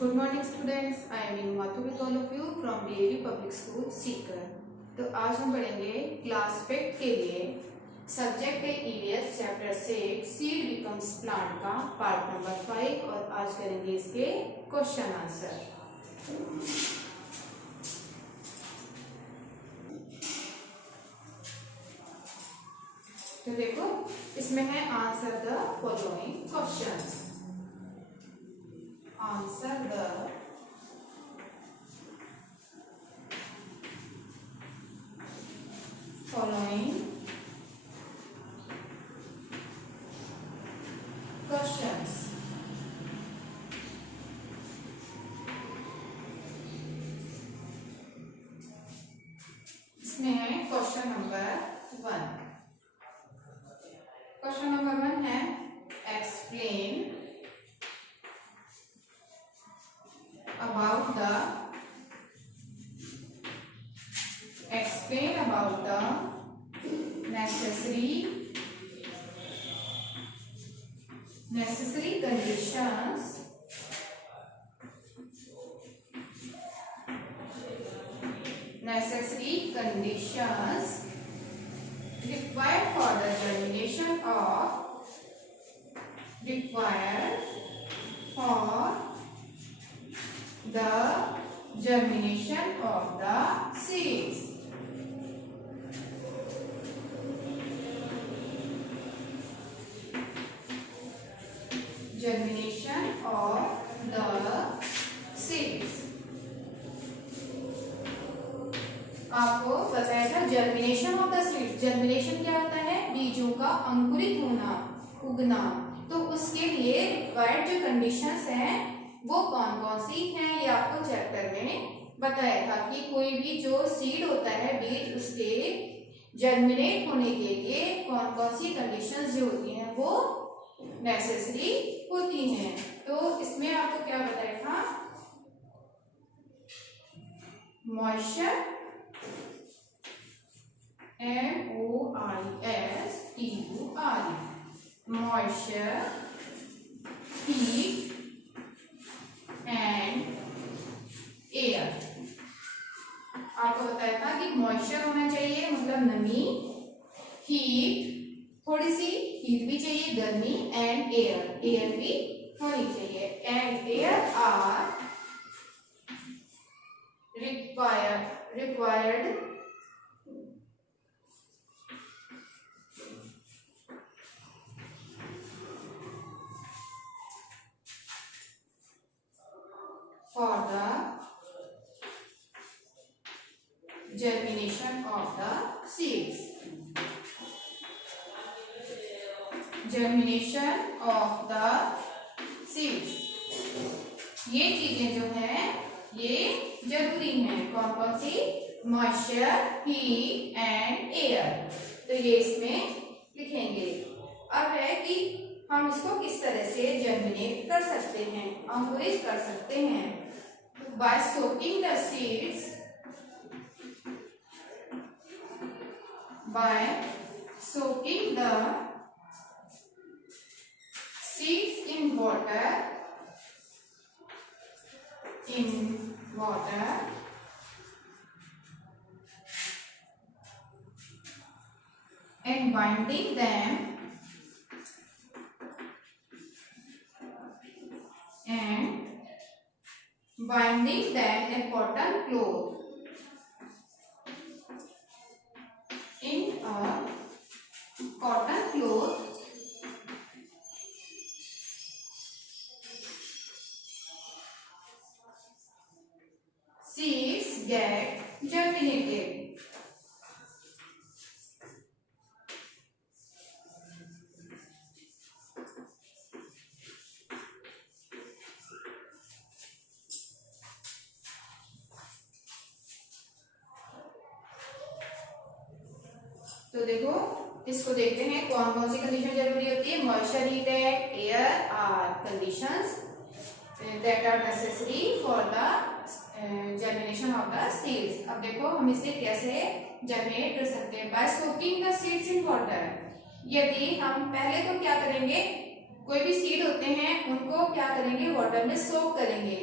Good morning students, I am in Mathur with all of you from DAV public school Sikar. तो आज हम पढ़ेंगे class 5 के लिए सब्जेक्ट है EVS chapter 6 seed becomes plant का पार्ट नंबर 5 और आज करेंगे इसके क्वेश्चन आंसर। तो देखो इसमें है answer the following questions. Answer the following questions. इसमें है क्वेश्चन नंबर 1। क्वेश्चन नंबर 1 है explain about the necessary conditions required for the germination of the seeds. Germination of the seeds. आपको बताया था germination of the seeds. Germination क्या होता है? बीजों का अंकुरित होना, उगना। तो उसके लिए रिक्वायर्ड जो कंडीशंस हैं वो कौन कौन सी हैं, ये आपको चैप्टर में बताया था कि कोई भी जो सीड होता है बीज, उसके जर्मिनेट होने के लिए कौन कौन सी कंडीशंस जो होती हैं वो नेसेसरी होती हैं। तो इसमें आपको क्या बताया था? Moisture, MOISTUR, moisture, heat and air. आपको बताया था कि मॉइस्चर होना चाहिए मतलब नमी, हीट, थोड़ी सी हीट भी चाहिए, गर्मी, एंड एयर भी होनी चाहिए। And air are required for the germination of the seeds. Germination of the seeds. ये चीजें जो हैं ये जरूरी हैं। कौन कौन सी? Moisture, heat and air. तो ये इसमें लिखेंगे। अब है कि हम इसको किस तरह से जर्मिनेट कर सकते हैं, अंकुरित कर सकते हैं। By soaking the seeds, in water and binding them in cotton cloth, seeds get germinated. तो देखो इसको देखते हैं कौन कौन सी कंडीशन जरूरी होती है। Moisture, heat and air are conditions that are necessary for the germination of the seeds. अब देखो हम इसे कैसे जर्मिनेट कर सकते हैं? By soaking the seeds in water. यदि हम पहले तो क्या करेंगे, कोई भी सीड होते हैं उनको क्या करेंगे, वाटर में सोक करेंगे।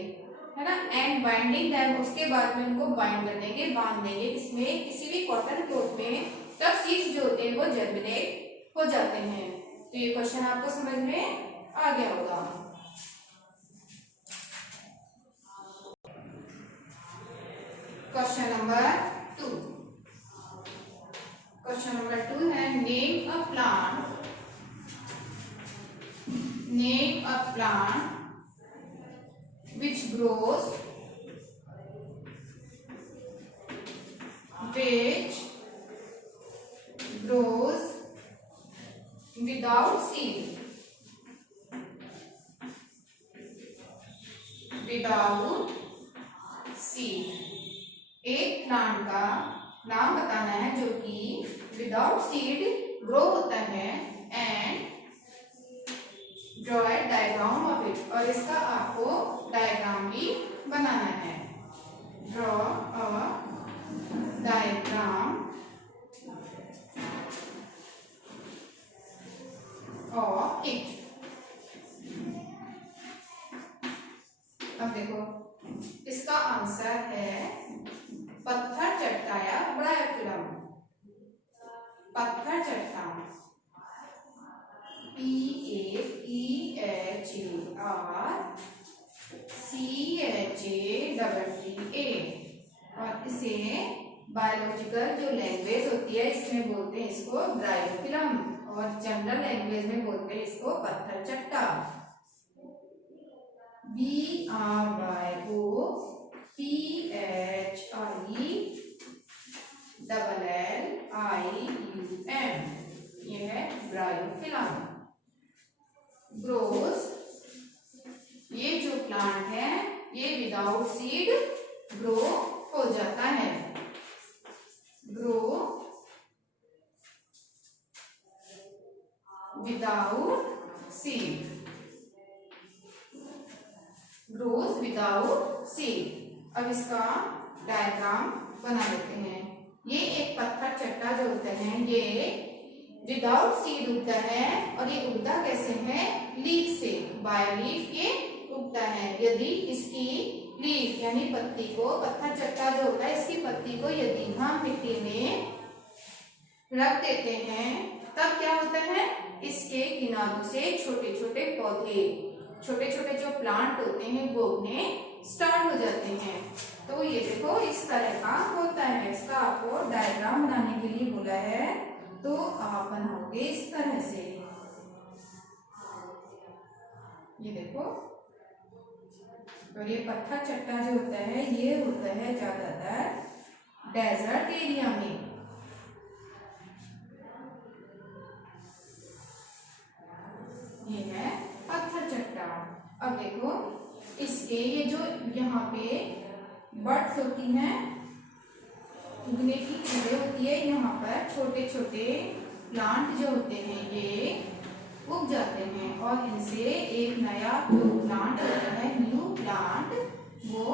है ना, एंड बाइंडिंग देम, उसके बाद में उनको बाइंड कर देंगे, बांध देंगे इसमें किसी भी कॉटन क्लॉथ में, तब सीड्स जो होते हैं वो जर्मिनेट हो जाते हैं। तो ये क्वेश्चन आपको समझ में आ गया होगा। क्वेश्चन नंबर 2, क्वेश्चन नंबर 2 है name a plant, name a plant which grows without seed, without seed. एक प्लांट का नाम बताना है जो कि विदाउट सीड ग्रो होता है, and draw a diagram of it, और इसका आपको डायग्राम भी बनाना है। Draw a diagram of it. अब देखो इसका आंसर है पत्थर चट्टाया ब्रायोफिलम, पत्थर चट्टान, PATHERCHAA, और इसे बायोलॉजिकल जो लैंग्वेज होती है इसमें बोलते हैं इसको ब्रायोफिलम, और जनरल लैंग्वेज में बोलते हैं इसको पत्थर चट्टा। BRYOPHILLIUM, ये है ब्रायोफिलम। ग्रोस, ये जो प्लांट है ये विदाउट सीड ग्रो हो जाता है, grow without seed, grows without seed. अब इसका डायग्राम बना लेते हैं। ये एक पत्थर चट्टा जो होता है ये विदाउट सीड उगता है, और ये उगता कैसे है, लीफ से, बाय लीफ ये उगता है। यदि इसकी लीफ यानी पत्ती को, पत्थर चट्टा जो होता है इसकी पत्ती को यदि हम मिट्टी में रख देते हैं तब क्या होता है, इसके किनारों से छोटे छोटे पौधे, छोटे छोटे जो प्लांट होते हैं वो उगने स्टार्ट हो जाते हैं। तो ये देखो इस तरह का होता है। इसका आपको डायग्राम बनाने के लिए बोला है, तो आप बनाओगे इस तरह से। ये देखो, और ये पत्थर चट्टा जो होता है ये होता है ज्यादातर डेजर्ट एरिया में। ये है पत्थर चट्टा। अब देखो इसके ये जो यहाँ पे बर्ड्स होती हैं, उगने की चीजें होती है, यहाँ पर छोटे छोटे प्लांट जो होते हैं ये उग जाते हैं, और इनसे एक नया जो प्लांट होता है, न्यू प्लांट, वो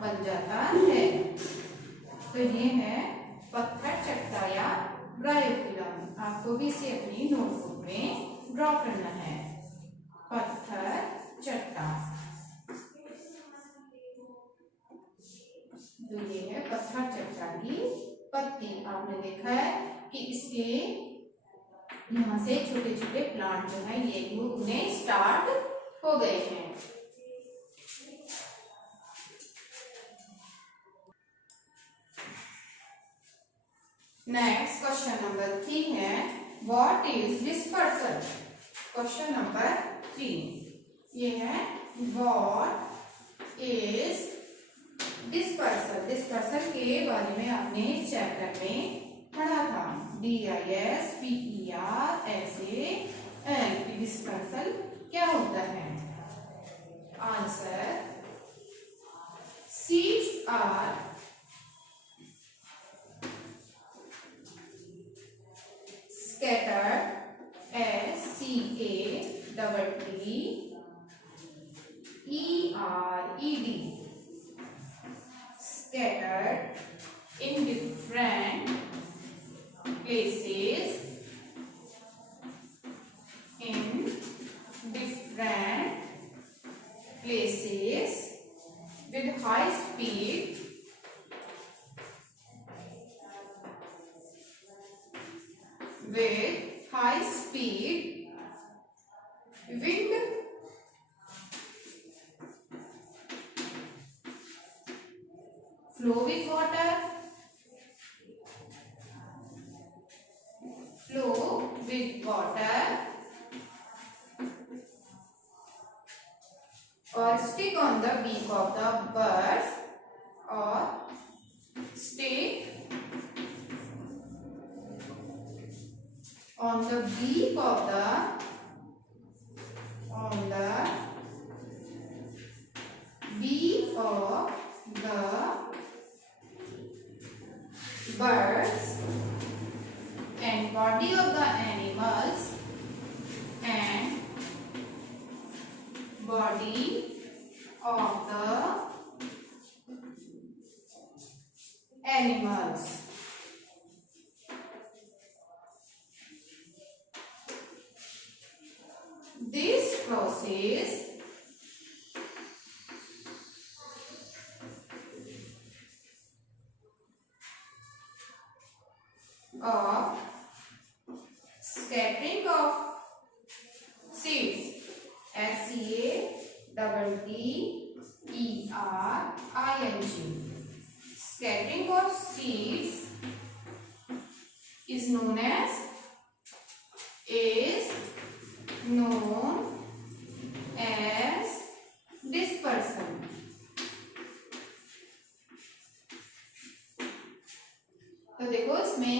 बन जाता है। तो ये है पत्थर चट्टा या ब्रायोफिलम। आपको भी इसे अपनी नोटबुक में ड्रॉ करना है, पत्थर चट्टा। तो ये है पत्थर चट्टा की पत्ती। आपने देखा है कि इसके यहाँ से छोटे छोटे प्लांट जो है ये उगने स्टार्ट हो गए हैं। नेक्स्ट क्वेश्चन नंबर 3 है what is dispersal. Question number 3 ये है व्हाट इज डिस्पर्सल। डिस्पर्सल के बारे में आपने इस चैप्टर में पढ़ा था, DISPERSAL। डिस्पर्सल क्या होता है? Answer, seeds are scattered, SCATTERED, scattered in different places, with wind, flow with water, flow with water, or stick on the beak of the birds, or stick on the beak of the birds and body of the animals and body of the animals. This process of scattering of seeds, SCATTERING, scattering of seeds is known as dispersion. तो देखो इसमें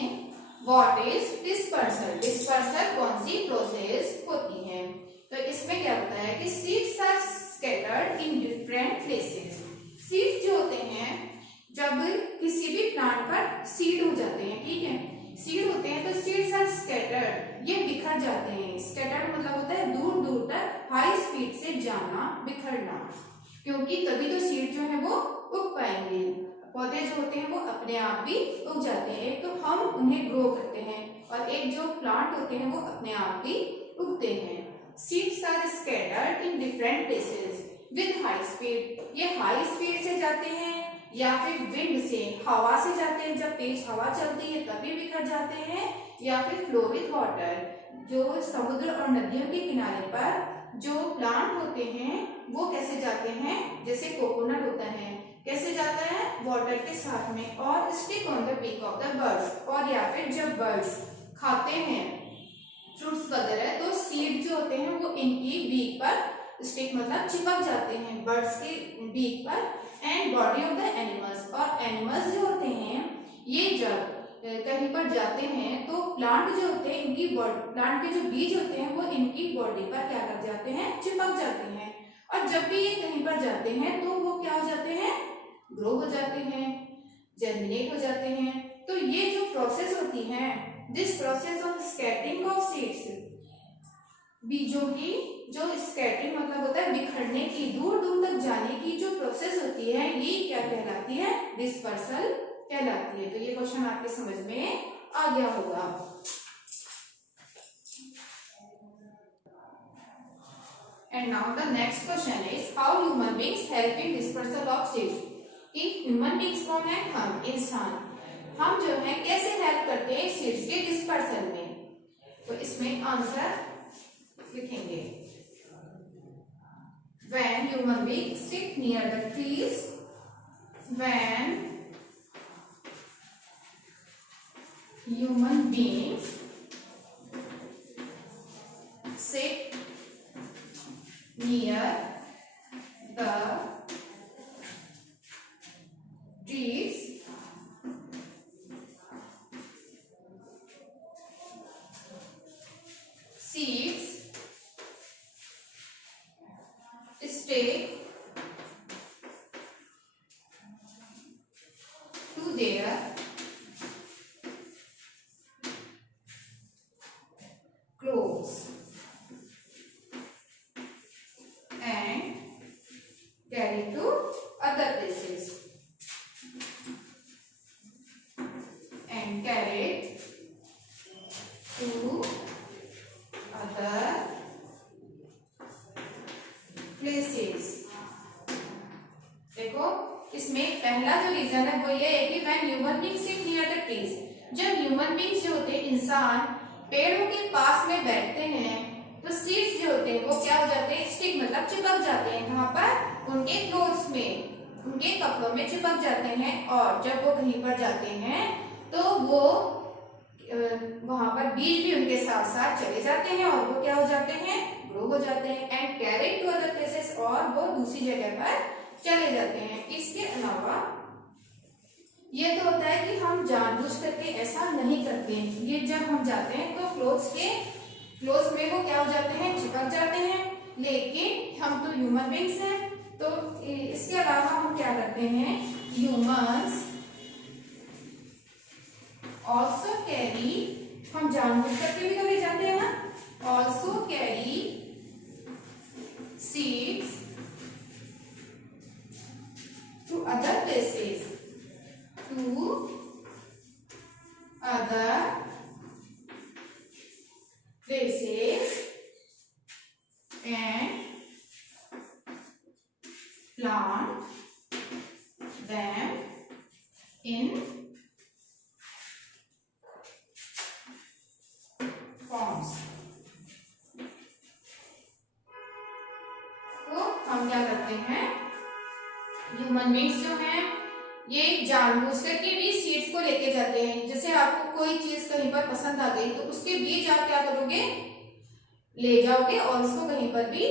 what is dispersal, dispersal कौन सी process होती है। तो इसमें क्या होता है कि seeds are scattered in different places. Seeds जो होते हैं, जब किसी भी प्लांट पर सीड हो जाते हैं, ठीक है, सीड होते हैं तो सीड्स आर स्कैटर्ड, ये बिखर जाते हैं। स्कैटर्ड मतलब होता है दूर दूर तक हाई स्पीड से जाना, बिखरना, क्योंकि तभी तो सीड जो है वो उग पाएंगे। पौधे जो होते हैं वो अपने आप भी उग जाते हैं, एक तो हम उन्हें ग्रो करते हैं और एक जो प्लांट होते हैं वो अपने आप भी उगते हैं। Seeds are scattered in different places with high speed, ये हाई स्पीड से जाते हैं या फिर विंड से, हवा से जाते हैं, जब तेज हवा चलती है तभी बिखर जाते हैं, या फिर फ्लो विद वाटर, जो समुद्र और नदियों के किनारे पर जो प्लांट होते हैं वो कैसे जाते हैं, जैसे कोकोनट होता है कैसे जाता है, वाटर के साथ में, और stick on the beak of the birds, और या फिर जब बर्ड्स खाते हैं फ्रूट्स वगैरह तो सीड जो होते हैं वो इनकी बीक पर स्टिक मतलब चिपक जाते हैं, बर्ड्स के बीक पर, and body of the animals, और एनिमल्स जो होते हैं ये जब कहीं पर जाते हैं तो प्लांट जो होते हैं इनकी प्लांट के जो बीज होते हैं वो इनकी बॉडी पर क्या कर जाते हैं, चिपक जाते हैं, और जब भी ये कहीं पर जाते हैं तो वो क्या हो जाते हैं, ग्रो हो जाते हैं, जर्मिनेट हो जाते हैं। तो ये जो प्रोसेस होती है, this process of scattering of seeds, बीजों की जो स्कैटरिंग मतलब होता है बिखरने की, दूर दूर तक जाने की जो प्रोसेस होती है, ये क्या कहलाती है, डिस्पर्सल कहलाती है। तो ये क्वेश्चन आपके समझ में आ गया होगा। And now the next question is how human beings help in dispersal of seeds. कि ह्यूमन बींग्स कौन है, हम इंसान, हम जो है कैसे हेल्प करते हैं सीड्स के डिस्पर्सल में। तो इसमें आंसर लिखेंगे, when human beings sit near the trees, when human beings sit near the trees, seeds stay to their clothes and carry to other places and carried to other places। देखो इसमें पहला जो reason है वो ये है कि when human beings sit near the trees, जब ह्यूमन बींग्स जो होते हैं इंसान पेड़ों के पास में बैठते हैं तो सीड्स जो होते हैं वो क्या हो जाते हैं, स्टिक मतलब चिपक जाते हैं, कहाँ पर, उनके क्लोथ्स में, उनके कपड़ों में चिपक जाते हैं। और जब वो कहीं पर जाते हैं तो वो वहां पर बीज भी उनके साथ साथ चले जाते हैं और वो क्या हो जाते हैं, ग्रो हो जाते हैं and carried to other places, और वो दूसरी जगह पर चले जाते हैं। इसके अलावा ये तो होता है कि हम जानबूझ करके ऐसा नहीं करते हैं, ये जब हम जाते हैं तो क्लोथ्स में वो क्या हो जाते हैं, चिपक जाते हैं। लेकिन हम तो ह्यूमन बींग्स हैं, तो इसके अलावा हम क्या करते हैं, ह्यूमंस ऑल्सो कैरी, हम जानबूझ करके भी कभी जाते हैं ना, also carry seeds to other places, to other places and plant them in forms। तो हम क्या करते हैं, ह्यूमन बींग्स जो हैं ये जानबूझ करके भी सीड्स को लेके जाते हैं। जैसे आपको कोई चीज कहीं पर पसंद आ गई तो उसके बीज आप क्या करोगे, ले जाओगे और उसको कहीं पर भी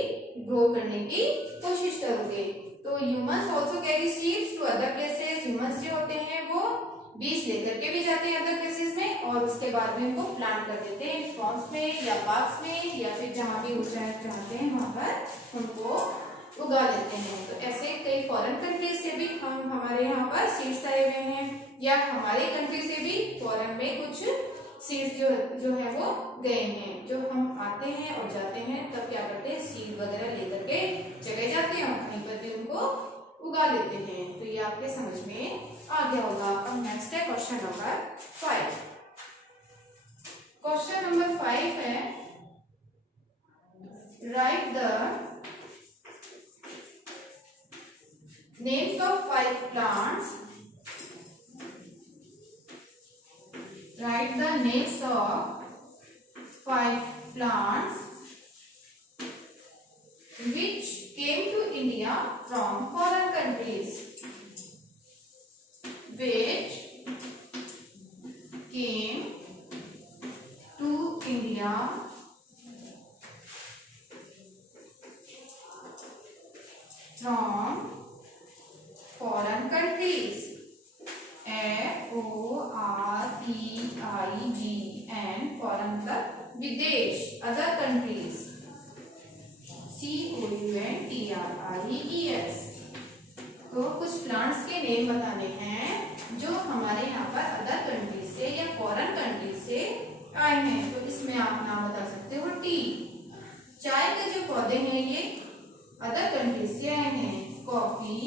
ग्रो करने की कोशिश करोगे। तो humans also carry seeds to other places, humans जो होते हैं वो बीज लेकर के भी जाते हैं अदर प्लेसेस में और उसके बाद में उनको प्लांट कर देते हैं फॉर्म्स में या पार्क्स में या फिर जहां भी ऊंचाई चाहते हैं वहां पर उनको उगा लेते हैं। तो ऐसे कई फॉरेन कंट्रीज से भी हमारे यहाँ पर सीड्स आए हुए हैं, या हमारे कंट्री से भी फॉरेन में कुछ सीड्स जो है वो गए हैं। जो हम आते हैं और जाते हैं तब क्या करते हैं, सीड वगैरह लेकर के चले जाते हैं और कहीं पर भी उनको उगा लेते हैं। तो ये आपके समझ में आ गया होगा। अब नेक्स्ट है क्वेश्चन नंबर 5। क्वेश्चन नंबर 5 है, right the names of 5 plants, write the names of 5 plants which came to India from foreign countries, which came to India from foreign countries, FOREIGN, foreign मतलब विदेश, other countries, COUNTRIES। तो कुछ plants के name बताने हैं जो हमारे यहाँ पर अदर कंट्रीज से या फॉरेन कंट्रीज से आए हैं। तो इसमें आप नाम बता सकते हो टी, चाय के जो पौधे हैं ये अदर कंट्रीज से आए हैं। Coffee,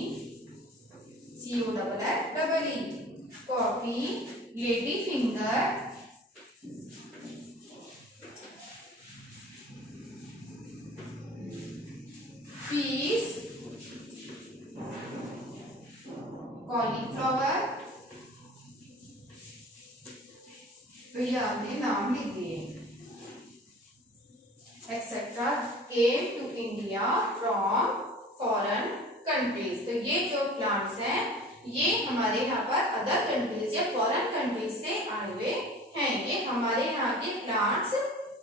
COFFE, coffee, lady finger, peas, cauliflower. तो ये आपने नाम लिख दिए। Etcetera came to India from foreign countries. तो ये जो प्लांट्स हैं ये हमारे यहाँ पर अदर कंट्रीज या फॉरेन कंट्रीज से आए हुए हैं। ये हमारे यहाँ के प्लांट्स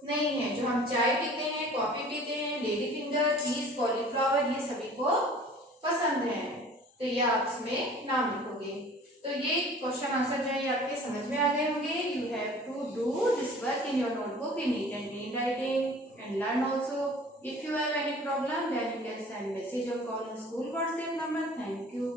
नहीं है। जो हम चाय पीते हैं, कॉफी पीते हैं, लेडी फिंगर, पीस, कॉलीफ्लावर, ये सभी को पसंद है। तो ये आप इसमें नाम लिखोगे। तो ये क्वेश्चन आंसर जो है आपके समझ में आ गए होंगे। You have to do this work in your notebook in neat and clean writing and learn also. If you have any problem, then you can send message or call on school WhatsApp number. Thank you.